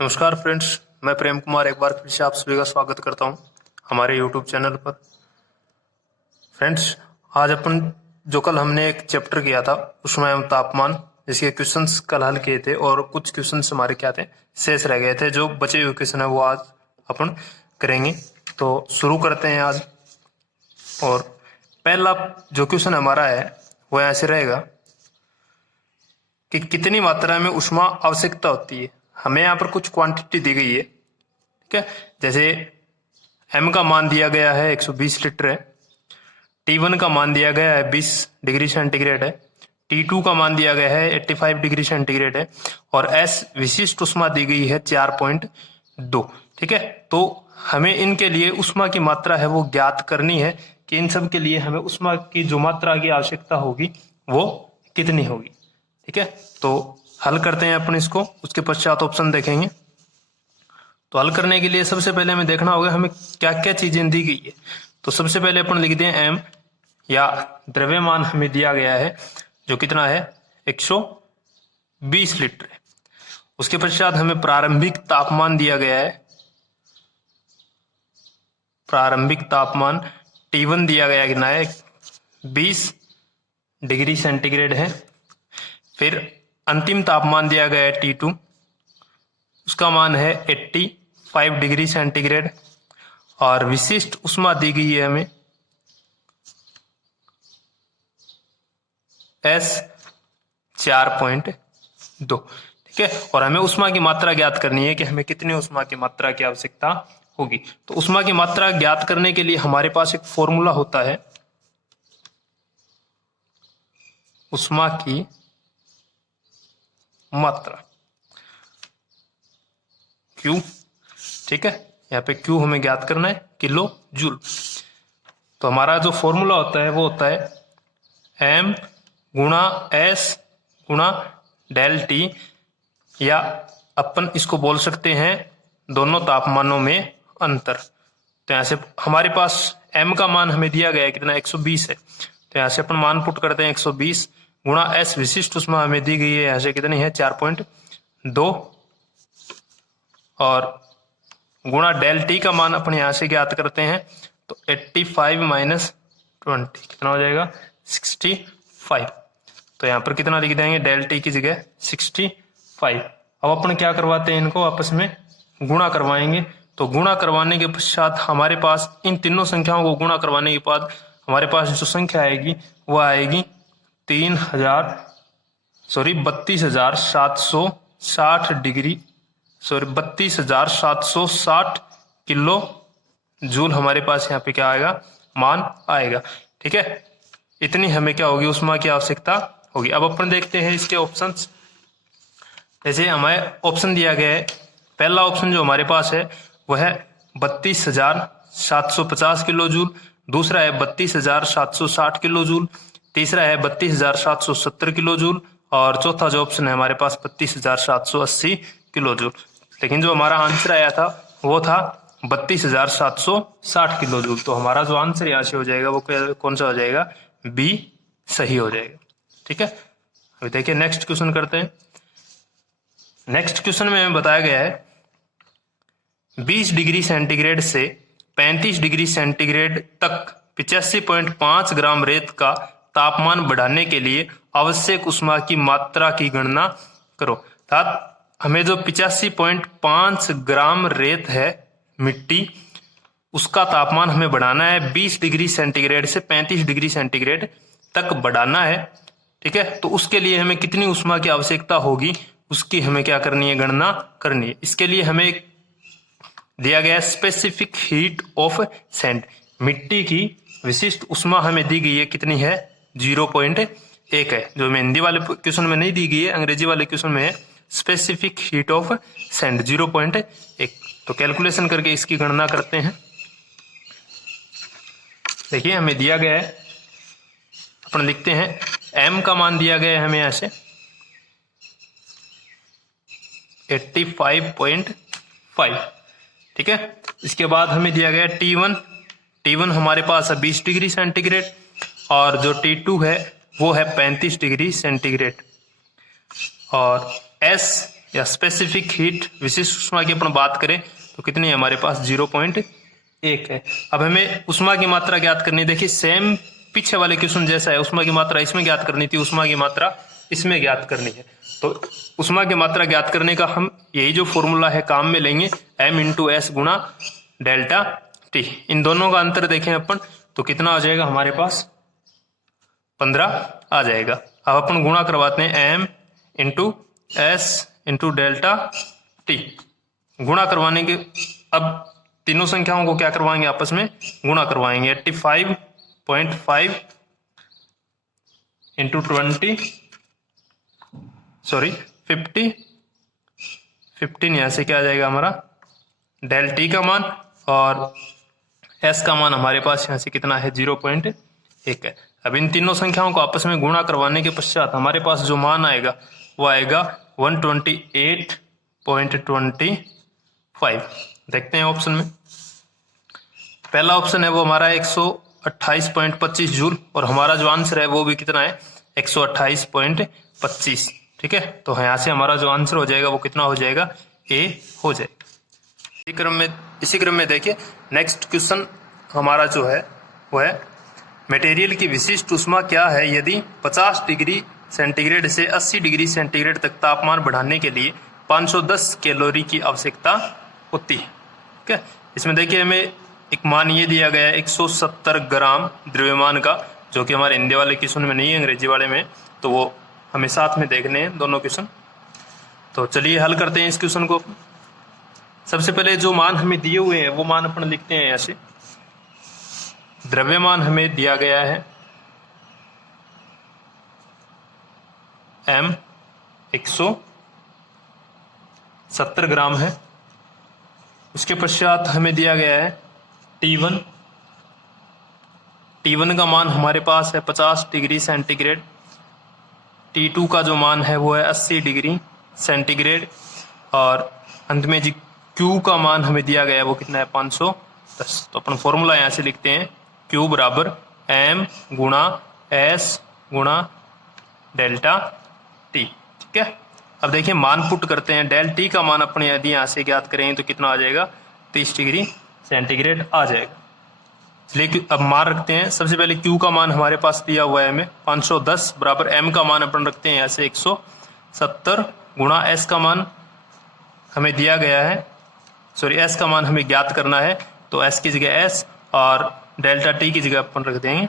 नमस्कार फ्रेंड्स, मैं प्रेम कुमार एक बार फिर से आप सभी का स्वागत करता हूं हमारे यूट्यूब चैनल पर। फ्रेंड्स, आज अपन जो कल हमने एक चैप्टर किया था उष्मा एवं तापमान, जिसके क्वेश्चंस कल हल किए थे और कुछ क्वेश्चंस हमारे क्या थे, शेष रह गए थे। जो बचे हुए क्वेश्चन है वो आज अपन करेंगे। तो शुरू करते हैं आज। और पहला जो क्वेश्चन हमारा है वो ऐसे रहेगा कि कितनी मात्रा में उष्मा आवश्यकता होती है। हमें यहाँ पर कुछ क्वांटिटी दी गई है, ठीक है। जैसे m का मान दिया गया है 120 लीटर है, T1 का मान दिया गया है 20 डिग्री सेंटीग्रेड है, T2 का मान दिया गया है 85 डिग्री सेंटीग्रेड है और S विशिष्ट उष्मा दी गई है 4.2, ठीक है। तो हमें इनके लिए उष्मा की मात्रा है वो ज्ञात करनी है कि इन सब के लिए हमें उष्मा की जो मात्रा की आवश्यकता होगी वो कितनी होगी, ठीक है। तो हल करते हैं अपन इसको, उसके पश्चात ऑप्शन देखेंगे। तो हल करने के लिए सबसे पहले हमें देखना होगा हमें क्या क्या चीजें दी गई है। तो सबसे पहले अपन लिख दें m, या द्रव्यमान हमें दिया गया है जो कितना है 120 लीटर है। उसके पश्चात हमें प्रारंभिक तापमान दिया गया है, प्रारंभिक तापमान T1 दिया गया कितना है 20 डिग्री सेंटीग्रेड है। फिर अंतिम तापमान दिया गया है T2, उसका मान है 85 डिग्री सेंटीग्रेड और विशिष्ट उष्मा दी गई है हमें S 4.2, ठीक है। और हमें उष्मा की मात्रा ज्ञात करनी है कि हमें कितनी उष्मा की मात्रा की आवश्यकता होगी। तो उष्मा की मात्रा ज्ञात करने के लिए हमारे पास एक फॉर्मूला होता है, उष्मा की मात्रा Q, ठीक है। यहाँ पे Q हमें ज्ञात करना है किलो जूल। तो हमारा जो फॉर्मूला होता है वो होता है m गुणा S गुणा डेल T, या अपन इसको बोल सकते हैं दोनों तापमानों में अंतर। तो यहाँ से हमारे पास m का मान हमें दिया गया है कितना 120 है। तो यहाँ से अपन मान पुट करते हैं 120 गुणा S विशिष्ट उष्मा हमें दी गई है यहाँ से कितनी है 4.2, और गुणा डेल टी का मान अपन यहां से ज्ञात करते हैं। तो 85 माइनस 20 कितना हो जाएगा 65। तो यहाँ पर कितना लिख देंगे डेल टी की जगह 65। अब अपन क्या करवाते हैं, इनको आपस में गुणा करवाएंगे। तो गुणा करवाने के पश्चात हमारे पास इन तीनों संख्याओं को गुणा करवाने के बाद हमारे पास जो संख्या आएगी वो आएगी 32,760 डिग्री 32,760 किलो जूल हमारे पास यहाँ पे क्या आएगा मान आएगा, ठीक है। इतनी हमें क्या होगी उष्मा की आवश्यकता होगी। अब अपन देखते हैं इसके ऑप्शंस। जैसे हमें ऑप्शन दिया गया है, पहला ऑप्शन जो हमारे पास है वह है 32,750 किलो जूल, दूसरा है 32,760 किलो जूल, तीसरा है 32,770 किलो जूल और चौथा जो ऑप्शन है हमारे पास 32,780 किलो जूल। लेकिन जो हमारा आंसर आया था वो था 32,760 किलो जूल। तो हमारा जो आंसर यहाँ से हो जाएगा वो कौन सा हो जाएगा, बी सही हो जाएगा, ठीक है। अभी देखिए नेक्स्ट क्वेश्चन करते हैं। नेक्स्ट क्वेश्चन में हमें बताया गया है 20 डिग्री सेंटीग्रेड से 35 डिग्री सेंटीग्रेड तक 85.5 ग्राम रेत का तापमान बढ़ाने के लिए आवश्यक उष्मा की मात्रा की गणना करो। अर्थात हमें जो 85.5 ग्राम रेत है मिट्टी, उसका तापमान हमें बढ़ाना है 20 डिग्री सेंटीग्रेड से 35 डिग्री सेंटीग्रेड तक बढ़ाना है, ठीक है। तो उसके लिए हमें कितनी उष्मा की आवश्यकता होगी उसकी हमें क्या करनी है, गणना करनी है। इसके लिए हमें दिया गया स्पेसिफिक हीट ऑफ सैंड, मिट्टी की विशिष्ट उष्मा हमें दी गई है कितनी है 0.1 है। जो हमें हिंदी वाले क्वेश्चन में नहीं दी गई है, अंग्रेजी वाले क्वेश्चन में है स्पेसिफिक हीट ऑफ सैंड 0.1। तो कैलकुलेशन करके इसकी गणना करते हैं। देखिए हमें दिया गया है, अपन लिखते हैं m का मान दिया गया है हमें यहां से 85.5, ठीक है। इसके बाद हमें दिया गया T1 हमारे पास है 20 डिग्री सेंटीग्रेड और जो T2 है वो है 35 डिग्री सेंटीग्रेड, और S या स्पेसिफिक हीट विशिष्ट उष्मा की अपन बात करें तो कितनी है हमारे पास 0.1 है। अब हमें उष्मा की मात्रा ज्ञात करनी है। देखिए सेम पीछे वाले क्वेश्चन जैसा है, उष्मा की मात्रा इसमें ज्ञात करनी थी, उष्मा की मात्रा इसमें ज्ञात करनी है। तो उष्मा की मात्रा ज्ञात करने का हम यही जो फॉर्मूला है काम में लेंगे, m इंटू एस गुणा डेल्टा टी। इन दोनों का अंतर देखें अपन तो कितना आ जाएगा हमारे पास 15 आ जाएगा। अब अपन गुणा करवाते हैं m into S into delta T. गुणा करवाने के अब तीनों संख्याओं को क्या करवाएंगे, आपस में गुणा करवाएंगे। 85.5 इंटू 15 यहां से क्या आ जाएगा हमारा डेल टी का मान, और एस का मान हमारे पास यहां से कितना है 0.1 है। अब इन तीनों संख्याओं को आपस में गुणा करवाने के पश्चात हमारे पास जो मान आएगा वो आएगा 128.25। देखते हैं ऑप्शन में। पहला ऑप्शन है वो हमारा 128.25 जूल, और हमारा जो आंसर है वो भी कितना है 128.25। ठीक है, तो यहाँ से हमारा जो आंसर हो जाएगा वो कितना हो जाएगा, ए हो जाएगा। इसी क्रम में देखिए नेक्स्ट क्वेश्चन हमारा जो है वो है मटेरियल की विशिष्ट ऊष्मा क्या है यदि 50 डिग्री सेंटीग्रेड से 80 डिग्री सेंटीग्रेड तक तापमान बढ़ाने के लिए 510 कैलोरी की आवश्यकता होती है। ठीक है, इसमें देखिए हमें एक मान ये दिया गया है 170 ग्राम द्रव्यमान का, जो कि हमारे हिंदी वाले क्वेश्चन में नहीं है, अंग्रेजी वाले में, तो वो हमें साथ में देखने हैं दोनों क्वेश्चन। तो चलिए हल करते हैं इस क्वेश्चन को। सबसे पहले जो मान हमें दिए हुए हैं वो मान अपन लिखते हैं ऐसे। द्रव्यमान हमें दिया गया है m 170 ग्राम है। उसके पश्चात हमें दिया गया है T1 का मान हमारे पास है 50 डिग्री सेंटीग्रेड। T2 का जो मान है वो है 80 डिग्री सेंटीग्रेड, और अंत में जी Q का मान हमें दिया गया है वो कितना है 510। तो अपन फॉर्मूला यहाँ से लिखते हैं Q बराबर m गुणा s गुणा डेल्टा टी। ठीक है, अब देखिए मान पुट करते हैं। डेल टी का मान अपने यदि यहाँ से ज्ञात करें तो कितना आ जाएगा 30 डिग्री सेंटीग्रेड आ जाएगा। इसलिए अब मान रखते हैं। सबसे पहले Q का मान हमारे पास दिया हुआ है हमें 510 बराबर m का मान अपन रखते हैं यहाँ से 170 गुणा s का मान हमें दिया गया है, s का मान हमें ज्ञात करना है, तो s की जगह s और डेल्टा टी की जगह अपन रख देंगे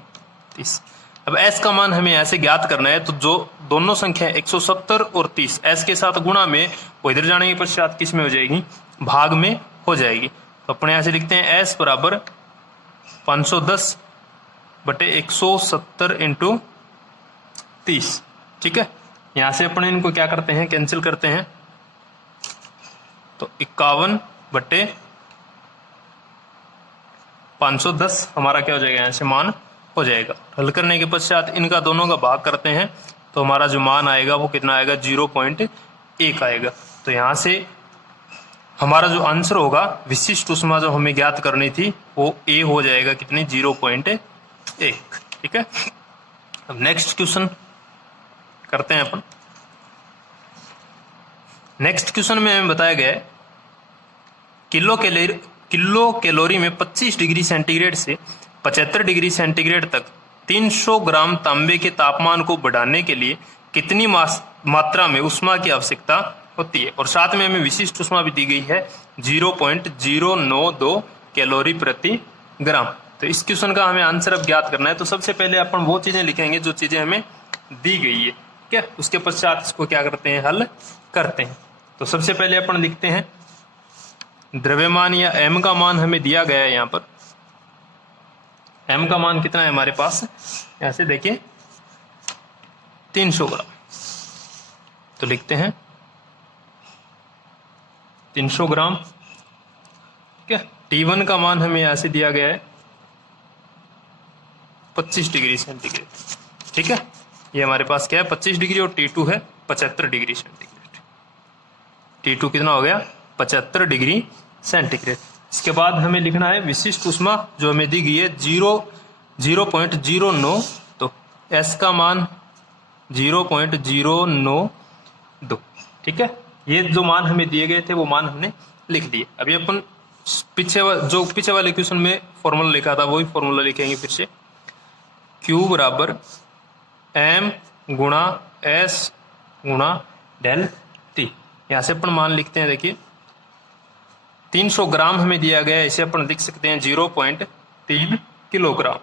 30। अब s का मान हमें ऐसे ज्ञात करना है, तो जो दोनों संख्या 170 और 30 s के साथ गुणा में वो इधर जाने के पश्चात किस में हो जाएगी, भाग में हो जाएगी। तो अपने यहाँ से लिखते हैं s बराबर 510 बटे 170 इंटू 30। ठीक है, यहाँ से अपन इनको क्या करते हैं, कैंसिल करते हैं, तो 51 बटे 510 हमारा क्या हो जाएगा, यहाँ से मान हो जाएगा। हल करने के पश्चात इनका दोनों का भाग करते हैं तो हमारा जो मान आएगा वो कितना आएगा 0.1 आएगा। तो यहाँ से हमारा जो आंसर होगा विशिष्ट ऊष्मा जो हमें ज्ञात करनी थी वो ए हो जाएगा, कितनी 0.1। ठीक है, अब नेक्स्ट क्वेश्चन करते हैं अपन। नेक्स्ट क्वेश्चन में हमें बताया गया है किलो कैलोरी में 25 डिग्री सेंटीग्रेड से 75 डिग्री सेंटीग्रेड तक 300 ग्राम तांबे के तापमान को बढ़ाने के लिए कितनी मात्रा में ऊष्मा की आवश्यकता होती है, और साथ में हमें विशिष्ट ऊष्मा भी दी गई है 0.092 कैलोरी प्रति ग्राम। तो इस क्वेश्चन का हमें आंसर अब ज्ञात करना है। तो सबसे पहले अपन वो चीजें लिखेंगे जो चीजें हमें दी गई है। ठीक है, उसके पश्चात इसको क्या करते हैं, हल करते हैं। तो सबसे पहले अपन लिखते हैं द्रव्यमान या m का मान हमें दिया गया है। यहाँ पर m का मान कितना है हमारे पास, यहाँ से देखिए 300 ग्राम। तो लिखते हैं 300 ग्राम। ठीक है, T1 का मान हमें यहाँ से दिया गया है 25 डिग्री सेंटीग्रेड। ठीक है, ये हमारे पास क्या है 25 डिग्री, और T2 है 75 डिग्री सेंटीग्रेड। T2 कितना हो गया 75 डिग्री सेंटीग्रेड। इसके बाद हमें लिखना है विशिष्ट ऊष्मा जो हमें दी गई है 0.09। तो S का मान 0.092। ठीक है, ये जो मान हमें दिए गए थे वो मान हमने लिख दिए। अभी अपन पीछे वाले क्वेश्चन में फॉर्मूला लिखा था वही फॉर्मूला लिखेंगे फिर से। Q बराबर m गुणा s गुणा डेल टी। यहां से अपन मान लिखते हैं, देखिए 300 ग्राम हमें दिया गया है, इसे अपन लिख सकते हैं 0.3 किलोग्राम।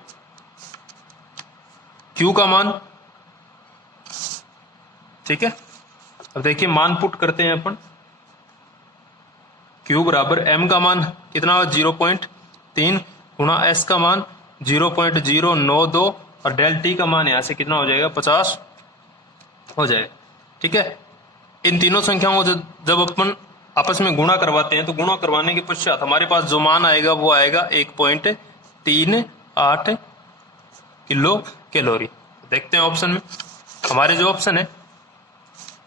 Q का मान, ठीक है। अब देखिए मान पुट करते हैं अपन। Q बराबर m का मान कितना हो 0.3 गुणा s का मान 0.092 और डेल टी का मान यहां से कितना हो जाएगा 50 हो जाएगा, ठीक है। इन तीनों संख्याओं को जब अपन आपस में गुणा करवाते हैं तो गुणा करवाने के पश्चात हमारे पास जो मान आएगा वो आएगा 1.38 किलो कैलोरी। देखते हैं ऑप्शन में, हमारे जो ऑप्शन है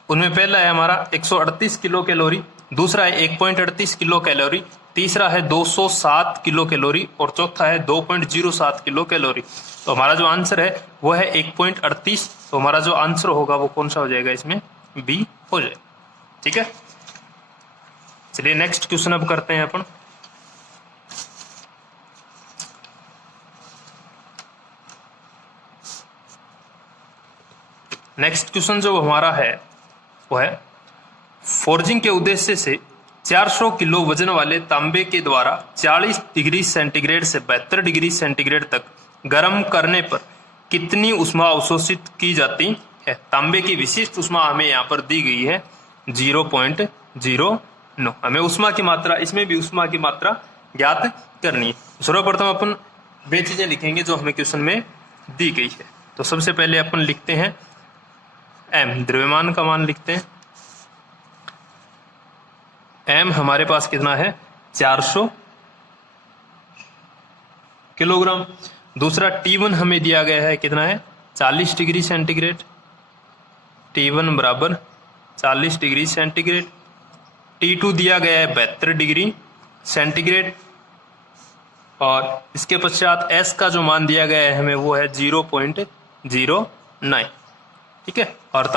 उनमें पहला है हमारा 138 किलो कैलोरी, दूसरा है 1.38 किलो कैलोरी, तीसरा है 207 किलो कैलोरी और चौथा है 2.07 किलो कैलोरी। तो हमारा जो आंसर है वो है 1.38। तो हमारा जो आंसर होगा वो कौन सा हो जाएगा, इसमें बी हो जाएगा, ठीक है। चलिए नेक्स्ट क्वेश्चन अब करते हैं अपन। नेक्स्ट क्वेश्चन जो हमारा है वो है फोर्जिंग के उद्देश्य से 400 किलो वजन वाले तांबे के द्वारा 40 डिग्री सेंटीग्रेड से 72 डिग्री सेंटीग्रेड तक गर्म करने पर कितनी ऊष्मा अवशोषित की जाती है। तांबे की विशिष्ट ऊष्मा हमें यहाँ पर दी गई है 0.09। हमें ऊष्मा की मात्रा, इसमें भी ऊष्मा की मात्रा ज्ञात करनी है। सर्वप्रथम अपन वे चीजें लिखेंगे जो हमें क्वेश्चन में दी गई है। तो सबसे पहले अपन लिखते हैं m, द्रव्यमान का मान लिखते हैं। m हमारे पास कितना है 400 किलोग्राम। दूसरा T1 हमें दिया गया है कितना है 40 डिग्री सेंटीग्रेड। T1 बराबर 40 डिग्री सेंटीग्रेड। T2 दिया गया है 72 डिग्री सेंटीग्रेड और इसके पश्चात S का जो मान दिया गया है हमें वो है 0.09, ठीक है। और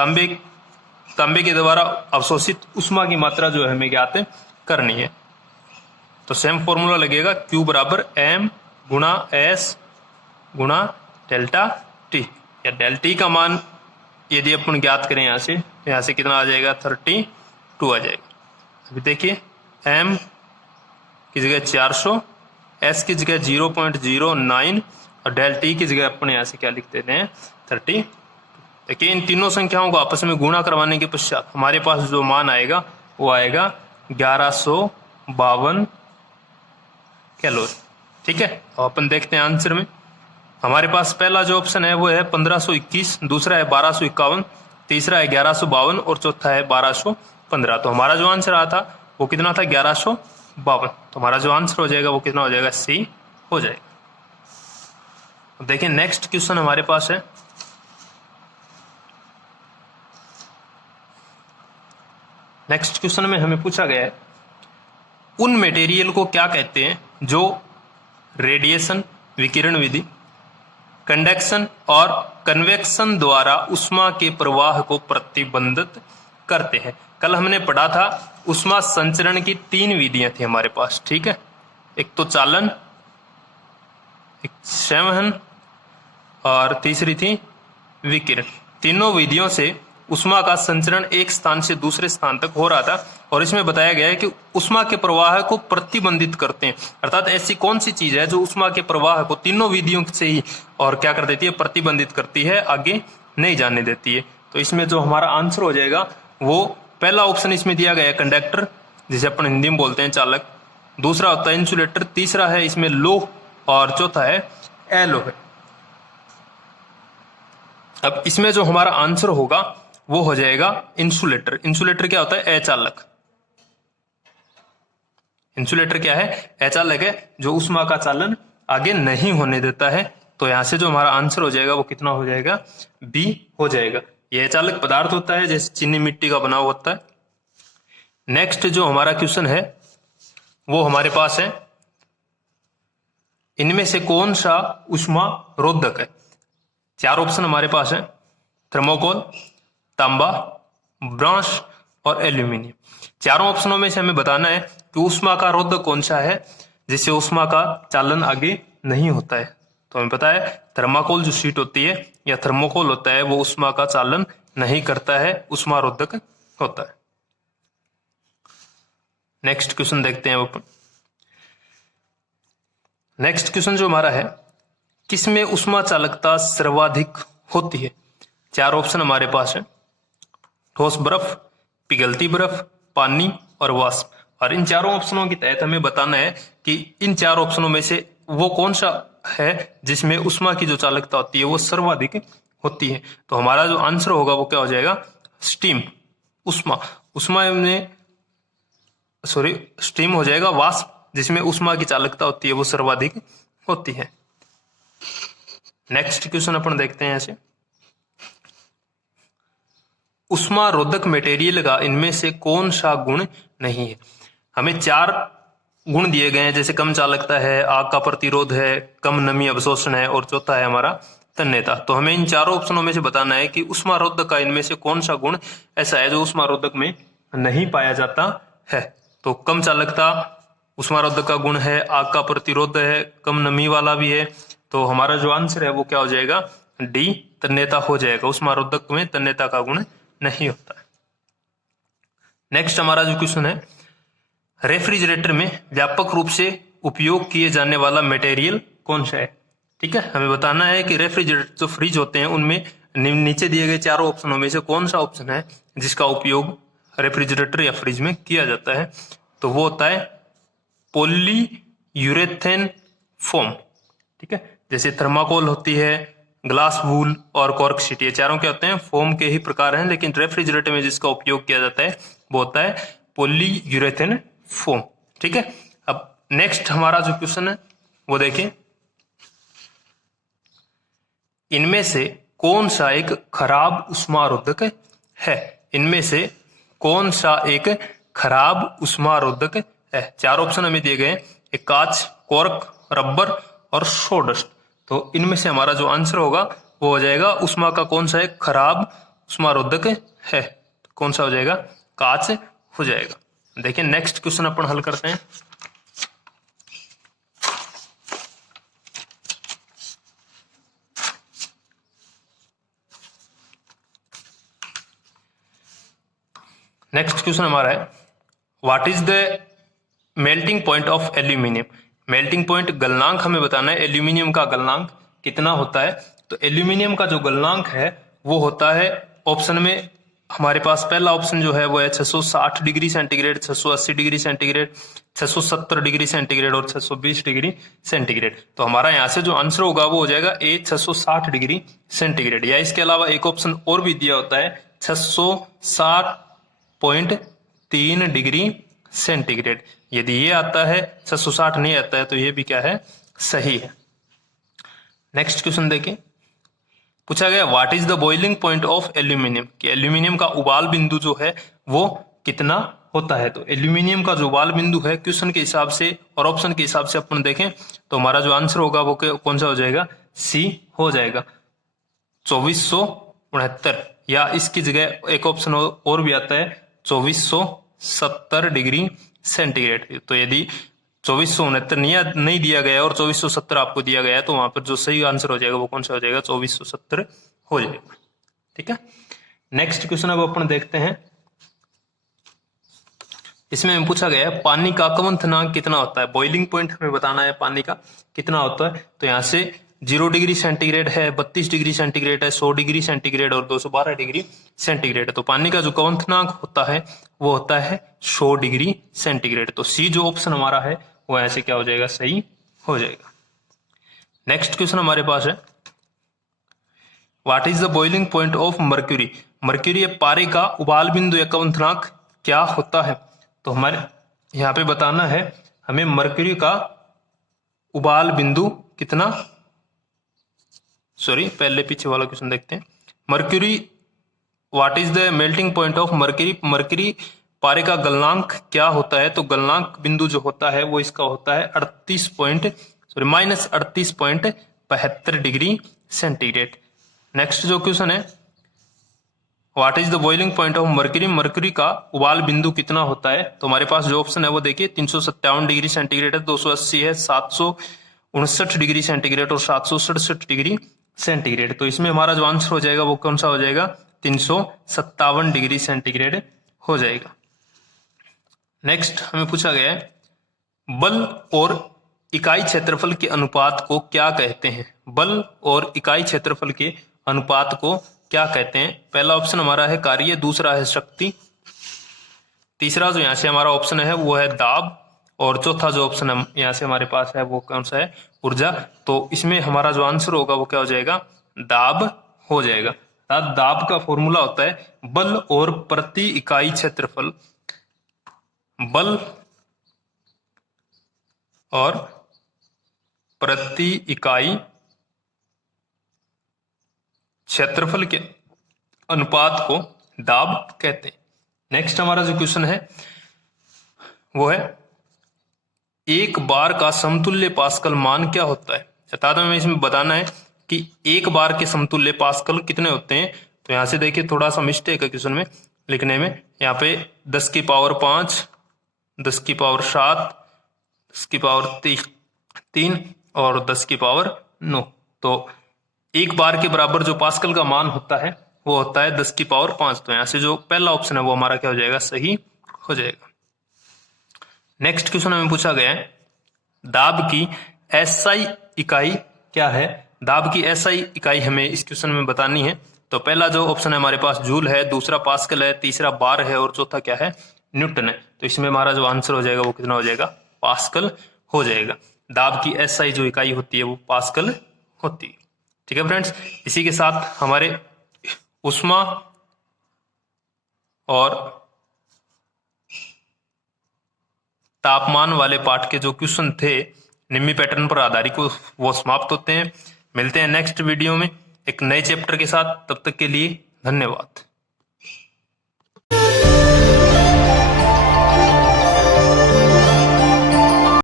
तांबे के द्वारा अवशोषित ऊष्मा की मात्रा जो है हमें ज्ञात करनी है। तो सेम फॉर्मूला लगेगा Q बराबर m गुणा S गुणा डेल्टा टी, या डेल टी का मान यदि अपन ज्ञात करें यहाँ से कितना आ जाएगा 32 आ जाएगा। अभी देखिए m की जगह 400, S की जगह 0.09 और डेल टी की जगह अपन यहाँ से क्या लिख देते हैं 30। देखिए इन तीनों संख्याओं को आपस में गुणा करवाने के पश्चात हमारे पास जो मान आएगा वो आएगा 1152 कैलोरी, ठीक है। तो अपन देखते हैं आंसर में, हमारे पास पहला जो ऑप्शन है वो है 1521, दूसरा है 1251, तीसरा है 1152 और चौथा है 1215। तो हमारा जो आंसर आया था वो कितना था 1152। तो हमारा जो आंसर हो जाएगा वो कितना हो जाएगा सी हो जाएगा। देखिए नेक्स्ट क्वेश्चन हमारे पास है। नेक्स्ट क्वेश्चन में हमें पूछा गया है उन मटेरियल को क्या कहते हैं जो रेडिएशन, विकिरण विधि, कंडक्शन और कन्वेक्शन द्वारा ऊष्मा के प्रवाह को प्रतिबंधित करते हैं। कल हमने पढ़ा था ऊष्मा संचरण की 3 विधियां थी हमारे पास, ठीक है। एक तो चालन, एक संवहन और तीसरी थी विकिरण। तीनों विधियों से ऊष्मा का संचरण एक स्थान से दूसरे स्थान तक हो रहा था और इसमें बताया गया है कि ऊष्मा के प्रवाह को प्रतिबंधित करते हैं। अर्थात ऐसी कौन सी चीज है जो ऊष्मा के प्रवाह को तीनों विधियों से ही और क्या कर देती है, प्रतिबंधित करती है, आगे नहीं जाने देती है। तो इसमें जो हमारा आंसर हो जाएगा वो पहला ऑप्शन इसमें दिया गया है कंडक्टर, जिसे अपन हिंदी में बोलते हैं चालक। दूसरा होता है इंसुलेटर, तीसरा है इसमें लोह और चौथा है एलोह। अब इसमें जो हमारा आंसर होगा वो हो जाएगा इंसुलेटर। इंसुलेटर क्या होता है, अचालक। इंसुलेटर क्या है, अचालक है जो ऊष्मा का चालन आगे नहीं होने देता है। तो यहां से जो हमारा आंसर हो जाएगा वो कितना हो जाएगा, बी हो जाएगा। यह अचालक पदार्थ होता है जैसे चीनी मिट्टी का बना हुआ होता है। नेक्स्ट जो हमारा क्वेश्चन है वो हमारे पास है इनमें से कौन सा ऊष्मा रोधक है। 4 ऑप्शन हमारे पास है, थर्मोकोल, तांबा, ब्रांस और एल्यूमिनियम। चारों ऑप्शनों में से हमें बताना है कि ऊष्मा का रोधक कौन सा है जिससे ऊष्मा का चालन आगे नहीं होता है। तो हमें पता है थर्माकोल जो शीट होती है या थर्मोकोल होता है वो ऊष्मा का चालन नहीं करता है, ऊष्मा रोधक होता है। नेक्स्ट क्वेश्चन देखते हैं अपन। नेक्स्ट क्वेश्चन जो हमारा है, किसमें ऊष्मा चालकता सर्वाधिक होती है? चार ऑप्शन हमारे पास है, ठोस बर्फ, पिघलती बर्फ, पानी और वाष्प। और इन चारों ऑप्शनों के तहत हमें बताना है कि इन चार ऑप्शनों में से वो कौन सा है जिसमें ऊष्मा की जो चालकता होती है वो सर्वाधिक होती है। तो हमारा जो आंसर होगा वो क्या हो जाएगा? स्टीम, ऊष्मा। ऊष्मा में स्टीम हो जाएगा वाष्प, जिसमें ऊष्मा की चालकता होती है वो सर्वाधिक होती है। नेक्स्ट क्वेश्चन अपन देखते हैं ऐसे, ऊष्मा रोधक मटेरियल का इनमें से कौन सा गुण नहीं है? हमें चार गुण दिए गए हैं, जैसे कम चालकता है, आग का प्रतिरोध है, कम नमी अवशोषण है और चौथा है हमारा तन्यता। तो हमें इन चारों ऑप्शनों में से बताना है कि ऊष्मा रोधक का इनमें से कौन सा गुण ऐसा है जो ऊष्मा रोधक में नहीं पाया जाता है। तो कम चालकता ऊष्मा रोधक का गुण है, आग का प्रतिरोध है, कम नमी वाला भी है। तो हमारा जो आंसर है वो क्या हो जाएगा? डी, तन्यता हो जाएगा। ऊष्मा रोधक में तन्यता का गुण नहीं होता है। नेक्स्ट हमारा जो क्वेश्चन है, रेफ्रिजरेटर में व्यापक रूप से उपयोग किए जाने वाला मटेरियल कौन सा है? ठीक है, हमें बताना है कि रेफ्रिजरेटर जो फ्रिज होते हैं उनमें नीचे दिए गए चारों ऑप्शनों में से कौन सा ऑप्शन है जिसका उपयोग रेफ्रिजरेटर या फ्रिज में किया जाता है। तो वो होता है पॉलीयूरेथेन फोम। ठीक है, जैसे थर्माकोल होती है, ग्लास वूल और कॉर्क शीट, ये चारों क्या होते हैं? फोम के ही प्रकार हैं। लेकिन रेफ्रिजरेटर में जिसका उपयोग किया जाता है वो होता है पॉलीयूरेथेन फोम। ठीक है, अब नेक्स्ट हमारा जो क्वेश्चन है वो देखिए, इनमें से कौन सा एक खराब ऊष्मा रोधक है? इनमें से कौन सा एक खराब ऊष्मा रोधक है? चार ऑप्शन हमें दिए गए हैं, एक कांच, कॉर्क, रबर और सोडस्ट। तो इनमें से हमारा जो आंसर होगा वो हो जाएगा ऊष्मा का कौन सा एक खराब ऊष्मा रोधक है? तो कौन सा हो जाएगा? कांच हो जाएगा। देखिए नेक्स्ट क्वेश्चन अपन हल करते हैं। नेक्स्ट क्वेश्चन हमारा है, what is the melting point of aluminium? Melting point गलनांक हमें बताना है, एल्यूमिनियम का गलनांक कितना होता है। तो एल्यूमिनियम का जो गलनांक है वो होता है, ऑप्शन में हमारे पास पहला ऑप्शन जो है वो है 660 degree centigrade, 680 degree centigrade, 670 degree centigrade और 620 डिग्री सेंटीग्रेड। तो हमारा यहाँ से जो आंसर होगा वो हो जाएगा ए, 660 डिग्री सेंटीग्रेड। या इसके अलावा एक ऑप्शन और भी दिया होता है 660.3 डिग्री सेंटीग्रेड। यदि ये आता है, 660 नहीं आता है, तो ये भी क्या है? सही है। नेक्स्ट क्वेश्चन देखिए, पूछा गया what is the boiling point of aluminium? कि एल्यूमिनियम का उबाल बिंदु जो है वो कितना होता है। तो एल्यूमिनियम का जो उबाल बिंदु है क्वेश्चन के हिसाब से और ऑप्शन के हिसाब से अपन देखें तो हमारा जो आंसर होगा वो कौन सा हो जाएगा? सी हो जाएगा, 2469। या इसकी जगह एक ऑप्शन और भी आता है 2470 डिग्री सेंटीग्रेड। तो यदि 2469 नहीं दिया गया और 2470 आपको दिया गया है तो वहां पर जो सही आंसर हो जाएगा वो कौन सा हो जाएगा? 2470 हो जाएगा। ठीक है, नेक्स्ट क्वेश्चन अब अपन देखते हैं। इसमें हमें पूछा गया है पानी का क्वथनांक कितना होता है? बॉइलिंग पॉइंट हमें बताना है पानी का कितना होता है। तो यहाँ से 0 डिग्री सेंटीग्रेड है, 32 डिग्री सेंटीग्रेड है, 100 डिग्री सेंटीग्रेड और 212 डिग्री सेंटीग्रेड है। तो पानी का जो क्वथनांक होता है वो होता है 100 डिग्री सेंटीग्रेड। तो सी जो ऑप्शन हमारा है वो ऐसे क्या हो जाएगा? सही हो जाएगा। नेक्स्ट क्वेश्चन हमारे पास है, what is the boiling point of mercury? Mercury पारे का उबाल बिंदु या क्वथनांक क्या होता है? तो हमारे यहाँ पे बताना है हमें मर्क्यूरी का उबाल बिंदु कितना, पहले पीछे वाला क्वेश्चन देखते हैं। Mercury, what is the melting point of mercury? Mercury पारे का गलनांक क्या होता है? तो गलनांक बिंदु जो होता है वो इसका होता है -38.72 डिग्री सेंटीग्रेड। नेक्स्ट जो क्वेश्चन है, what is the boiling point of mercury, mercury का उबाल बिंदु कितना होता है। तो हमारे पास जो ऑप्शन है वो देखिए 357 डिग्री सेंटीग्रेड है, 280 है, 759 डिग्री सेंटीग्रेड और 767 डिग्री सेंटीग्रेड। तो इसमें हमारा जो आंसर हो जाएगा वो कौन सा हो जाएगा, 357 डिग्री सेंटीग्रेड हो जाएगा। नेक्स्ट हमें पूछा गया है बल और इकाई क्षेत्रफल के अनुपात को क्या कहते हैं। बल और इकाई क्षेत्रफल के अनुपात को क्या कहते हैं। पहला ऑप्शन हमारा है कार्य, दूसरा है शक्ति, तीसरा जो यहाँ से हमारा ऑप्शन है वो है दाब, और चौथा जो ऑप्शन हम यहाँ से हमारे पास है वो कौन सा है, ऊर्जा। तो इसमें हमारा जो आंसर होगा वो क्या हो जाएगा, दाब हो जाएगा। दाब का फॉर्मूला होता है बल और प्रति इकाई क्षेत्रफल, बल और प्रति इकाई क्षेत्रफल के अनुपात को दाब कहते हैं। नेक्स्ट हमारा जो क्वेश्चन है वो है एक बार का समतुल्य पास्कल मान क्या होता है। अर्थात हमें इसमें बताना है कि एक बार के समतुल्य पास्कल कितने होते हैं। तो यहां से देखिए थोड़ा सा मिस्टेक है क्वेश्चन में लिखने में, यहाँ पे 10 की पावर 5, 10 की पावर 7, 10 की पावर 3 और 10 की पावर 9। तो एक बार के बराबर जो पास्कल का मान होता है वो होता है 10 की पावर 5। तो यहां से जो पहला ऑप्शन है वो हमारा क्या हो जाएगा, सही हो जाएगा। नेक्स्ट क्वेश्चन हमें पूछा गया है दाब की एसआई इकाई क्या है। दाब की एसआई इकाई हमें इस क्वेश्चन में बतानी है। तो पहला जो ऑप्शन है हमारे पास जूल है, दूसरा पास्कल है, तीसरा बार है और चौथा क्या है, न्यूटन है। तो इसमें हमारा जो आंसर हो जाएगा वो कितना हो जाएगा, पास्कल हो जाएगा। दाब की एसआई जो इकाई होती है वो पास्कल होती है। ठीक है फ्रेंड्स, इसी के साथ हमारे उष्मा और तापमान वाले पाठ के जो क्वेश्चन थे निम्मी पैटर्न पर आधारित वो समाप्त होते हैं। मिलते हैं नेक्स्ट वीडियो में एक नए चैप्टर के साथ, तब तक के लिए धन्यवाद।